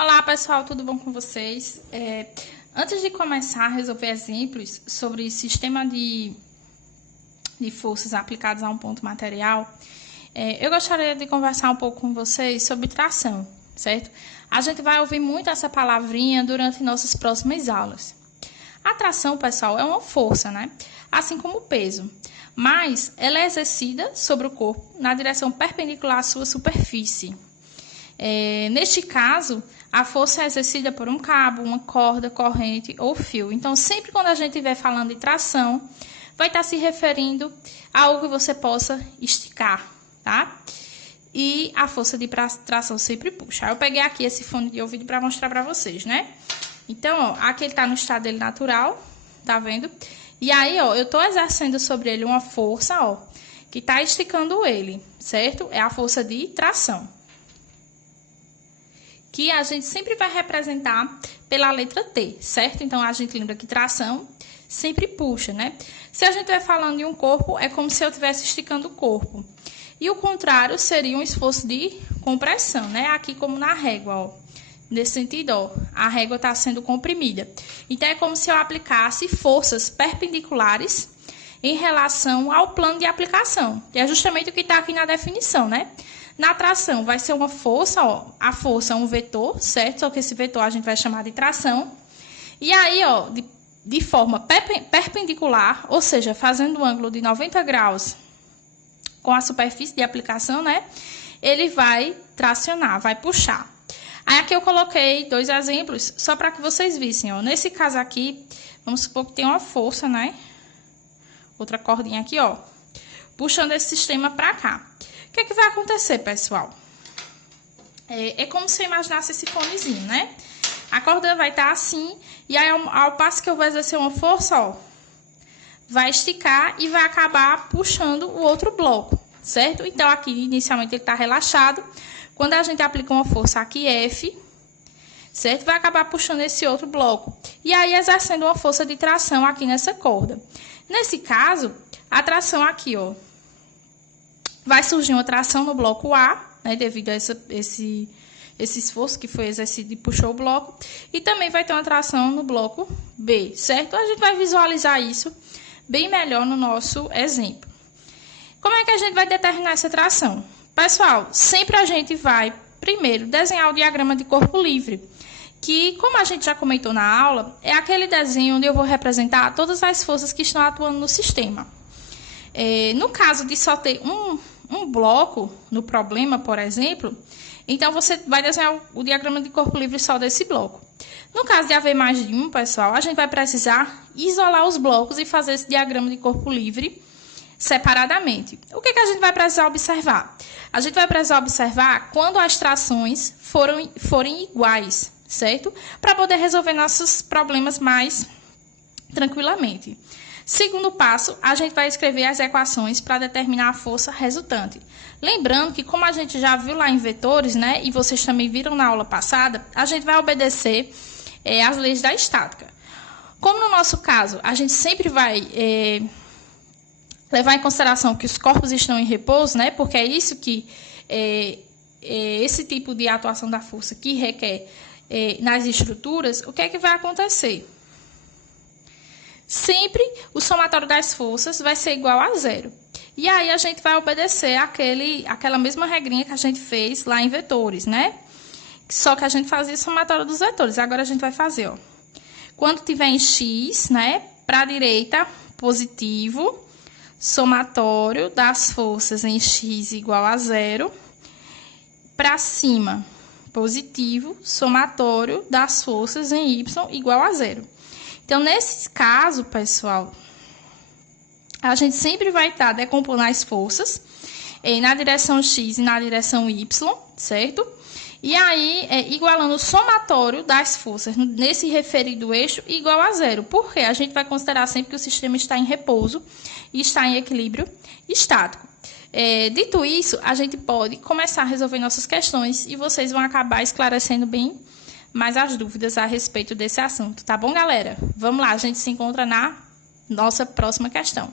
Olá pessoal, tudo bom com vocês? Antes de começar a resolver exemplos sobre sistema de forças aplicadas a um ponto material, eu gostaria de conversar um pouco com vocês sobre tração, certo? A gente vai ouvir muito essa palavrinha durante nossas próximas aulas. A tração, pessoal, é uma força, né? Assim como o peso, mas ela é exercida sobre o corpo na direção perpendicular à sua superfície. Neste caso, a força é exercida por um cabo, uma corda, corrente ou fio. Então, sempre quando a gente estiver falando de tração, vai estar se referindo a algo que você possa esticar, tá? E a força de tração sempre puxa. Eu peguei aqui esse fone de ouvido para mostrar para vocês, né? Então, ó, aqui ele tá no estado dele natural, tá vendo? E aí, ó, eu tô exercendo sobre ele uma força, ó, que tá esticando ele, certo? É a força de tração, que a gente sempre vai representar pela letra T, certo? Então, a gente lembra que tração sempre puxa, né? Se a gente estiver falando de um corpo, é como se eu estivesse esticando o corpo. E o contrário seria um esforço de compressão, né? Aqui como na régua, ó. Nesse sentido, ó, a régua está sendo comprimida. Então, é como se eu aplicasse forças perpendiculares em relação ao plano de aplicação, que é justamente o que está aqui na definição, né? Na tração, vai ser uma força, ó, a força é um vetor, certo? Só que esse vetor a gente vai chamar de tração. E aí, ó, de forma perpendicular, ou seja, fazendo um ângulo de 90 graus com a superfície de aplicação, né? Ele vai tracionar, vai puxar. Aí, aqui eu coloquei dois exemplos, só para que vocês vissem, ó. Nesse caso aqui, vamos supor que tem uma força, né? Outra cordinha aqui, ó, puxando esse sistema para cá. O que é que vai acontecer, pessoal? É como se eu imaginasse esse fonezinho, né? A corda vai estar assim, e aí ao passo que eu vou exercer uma força, ó, vai esticar e vai acabar puxando o outro bloco, certo? Então, aqui, inicialmente, ele está relaxado. Quando a gente aplica uma força aqui, F, certo? Vai acabar puxando esse outro bloco. E aí, exercendo uma força de tração aqui nessa corda. Nesse caso, a tração aqui, ó, vai surgir uma tração no bloco A, né, devido a esse esforço que foi exercido e puxou o bloco. E também vai ter uma tração no bloco B, certo? A gente vai visualizar isso bem melhor no nosso exemplo. Como é que a gente vai determinar essa tração? Pessoal, sempre a gente vai, primeiro, desenhar o diagrama de corpo livre, que, como a gente já comentou na aula, é aquele desenho onde eu vou representar todas as forças que estão atuando no sistema. No caso de só ter um bloco no problema, por exemplo, então você vai desenhar o diagrama de corpo livre só desse bloco. No caso de haver mais de um, pessoal, a gente vai precisar isolar os blocos e fazer esse diagrama de corpo livre separadamente. O que a gente vai precisar observar? A gente vai precisar observar quando as trações forem iguais, certo? Para poder resolver nossos problemas mais tranquilamente. Segundo passo, a gente vai escrever as equações para determinar a força resultante. Lembrando que, como a gente já viu lá em vetores, né, e vocês também viram na aula passada, a gente vai obedecer as leis da estática. Como no nosso caso, a gente sempre vai levar em consideração que os corpos estão em repouso, né, porque é isso que esse tipo de atuação da força que requer nas estruturas, o que é que vai acontecer? Sempre o somatório das forças vai ser igual a zero. E aí a gente vai obedecer aquela mesma regrinha que a gente fez lá em vetores, né? Só que a gente fazia o somatório dos vetores. Agora a gente vai fazer, ó. Quando tiver em x, né? Para a direita, positivo, somatório das forças em x igual a zero. Para cima, positivo, somatório das forças em y igual a zero. Então, nesse caso, pessoal, a gente sempre vai estar decompondo as forças na direção x e na direção y, certo? E aí, igualando o somatório das forças nesse referido eixo igual a zero. Por quê? A gente vai considerar sempre que o sistema está em repouso e está em equilíbrio estático. Dito isso, a gente pode começar a resolver nossas questões e vocês vão acabar esclarecendo bem mais as dúvidas a respeito desse assunto, tá bom, galera? Vamos lá, a gente se encontra na nossa próxima questão.